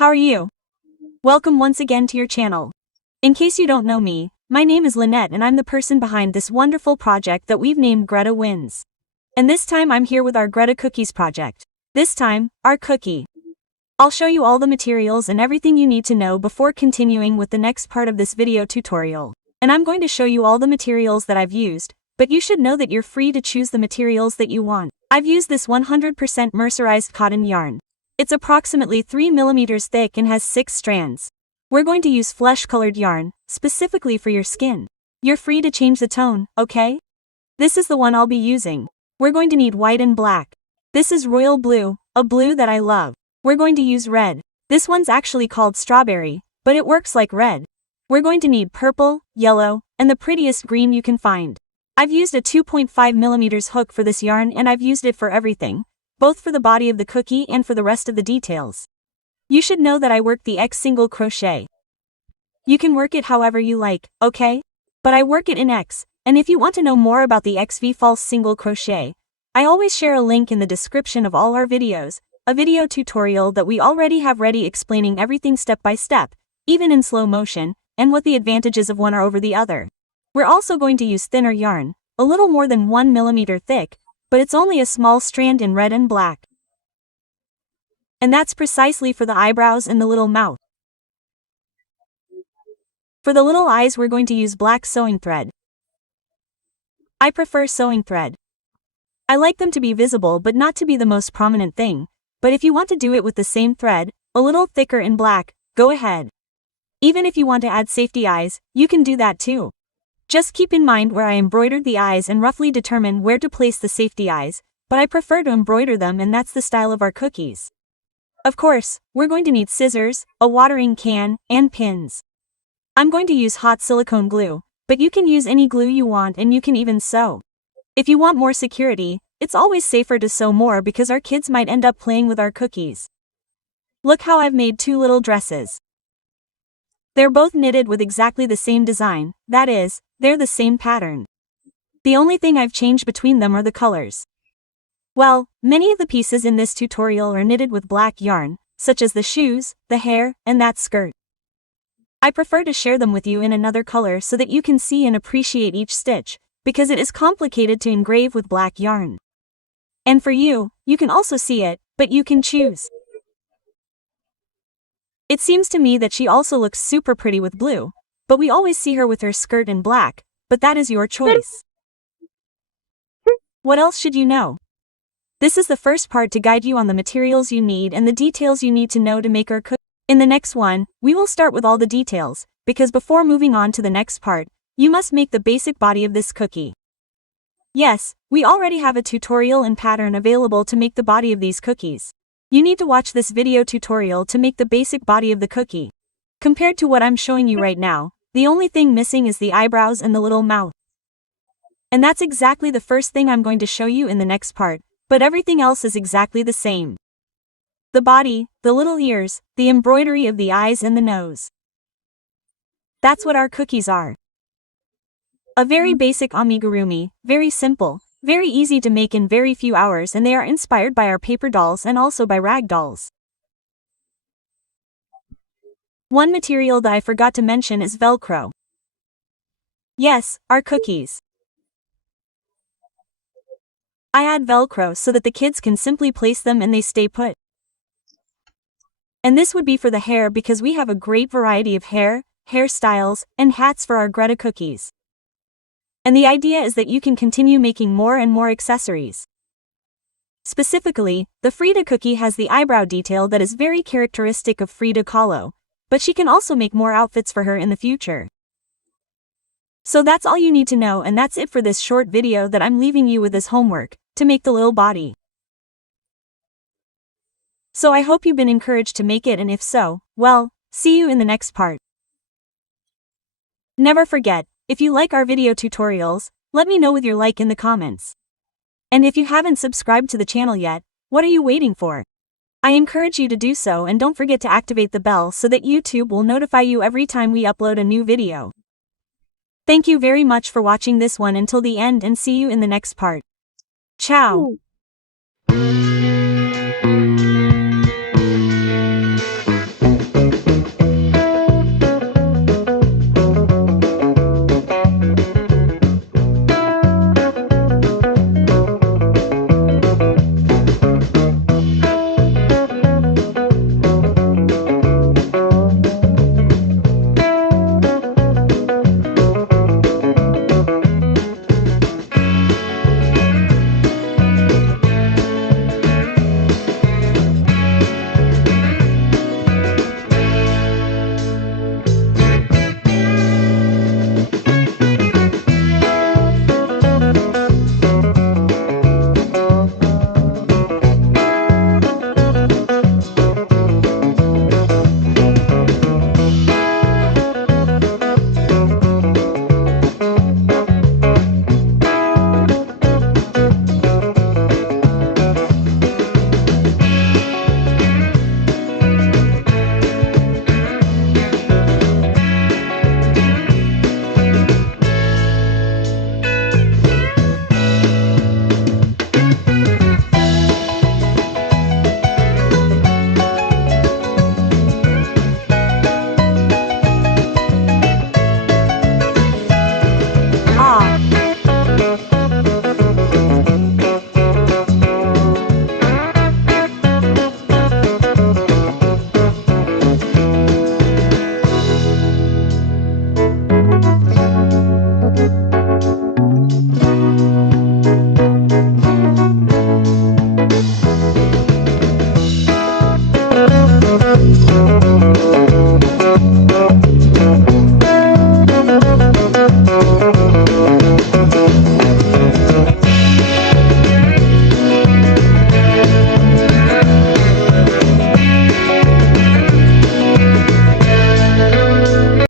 How are you? Welcome once again to your channel. In case you don't know me, my name is Lynette and I'm the person behind this wonderful project that we've named GretaWings. And this time I'm here with our Greta Cookies project. This time, our cookie. I'll show you all the materials and everything you need to know before continuing with the next part of this video tutorial. And I'm going to show you all the materials that I've used, but you should know that you're free to choose the materials that you want. I've used this 100% mercerized cotton yarn. It's approximately 3 millimeters thick and has 6 strands. We're going to use flesh-colored yarn, specifically for your skin. You're free to change the tone, okay? This is the one I'll be using. We're going to need white and black. This is royal blue, a blue that I love. We're going to use red. This one's actually called strawberry, but it works like red. We're going to need purple, yellow, and the prettiest green you can find. I've used a 2.5 millimeters hook for this yarn and I've used it for everything, both for the body of the cookie and for the rest of the details. You should know that I work the X single crochet. You can work it however you like, okay? But I work it in X, and if you want to know more about the XV false single crochet, I always share a link in the description of all our videos, a video tutorial that we already have ready explaining everything step by step, even in slow motion, and what the advantages of one are over the other. We're also going to use thinner yarn, a little more than 1 millimeter thick, but it's only a small strand in red and black. And that's precisely for the eyebrows and the little mouth. For the little eyes we're going to use black sewing thread. I prefer sewing thread. I like them to be visible but not to be the most prominent thing, but if you want to do it with the same thread, a little thicker in black, go ahead. Even if you want to add safety eyes, you can do that too. Just keep in mind where I embroidered the eyes and roughly determine where to place the safety eyes, but I prefer to embroider them and that's the style of our cookies. Of course, we're going to need scissors, a watering can, and pins. I'm going to use hot silicone glue, but you can use any glue you want and you can even sew. If you want more security, it's always safer to sew more because our kids might end up playing with our cookies. Look how I've made 2 little dresses. They're both knitted with exactly the same design, that is, they're the same pattern. The only thing I've changed between them are the colors. Well, many of the pieces in this tutorial are knitted with black yarn, such as the shoes, the hair, and that skirt. I prefer to share them with you in another color so that you can see and appreciate each stitch, because it is complicated to engrave with black yarn. And for you, you can also see it, but you can choose. It seems to me that she also looks super pretty with blue, but we always see her with her skirt in black, but that is your choice. What else should you know? This is the first part to guide you on the materials you need and the details you need to know to make our cookie. In the next one, we will start with all the details, because before moving on to the next part, you must make the basic body of this cookie. Yes, we already have a tutorial and pattern available to make the body of these cookies. You need to watch this video tutorial to make the basic body of the cookie. Compared to what I'm showing you right now, the only thing missing is the eyebrows and the little mouth. And that's exactly the first thing I'm going to show you in the next part, but everything else is exactly the same. The body, the little ears, the embroidery of the eyes and the nose. That's what our cookies are. A very basic amigurumi, very simple, very easy to make in very few hours, and they are inspired by our paper dolls and also by rag dolls. One material that I forgot to mention is Velcro. Yes, our cookies. I add Velcro so that the kids can simply place them and they stay put. And this would be for the hair because we have a great variety of hair, hairstyles, and hats for our Greta cookies. And the idea is that you can continue making more and more accessories. Specifically, the Frida cookie has the eyebrow detail that is very characteristic of Frida Kahlo, but she can also make more outfits for her in the future. So that's all you need to know, and that's it for this short video that I'm leaving you with as homework, to make the little body. So I hope you've been encouraged to make it, and if so, well, see you in the next part. Never forget, if you like our video tutorials, let me know with your like in the comments. And if you haven't subscribed to the channel yet, what are you waiting for? I encourage you to do so, and don't forget to activate the bell so that YouTube will notify you every time we upload a new video. Thank you very much for watching this one until the end, and see you in the next part. Ciao!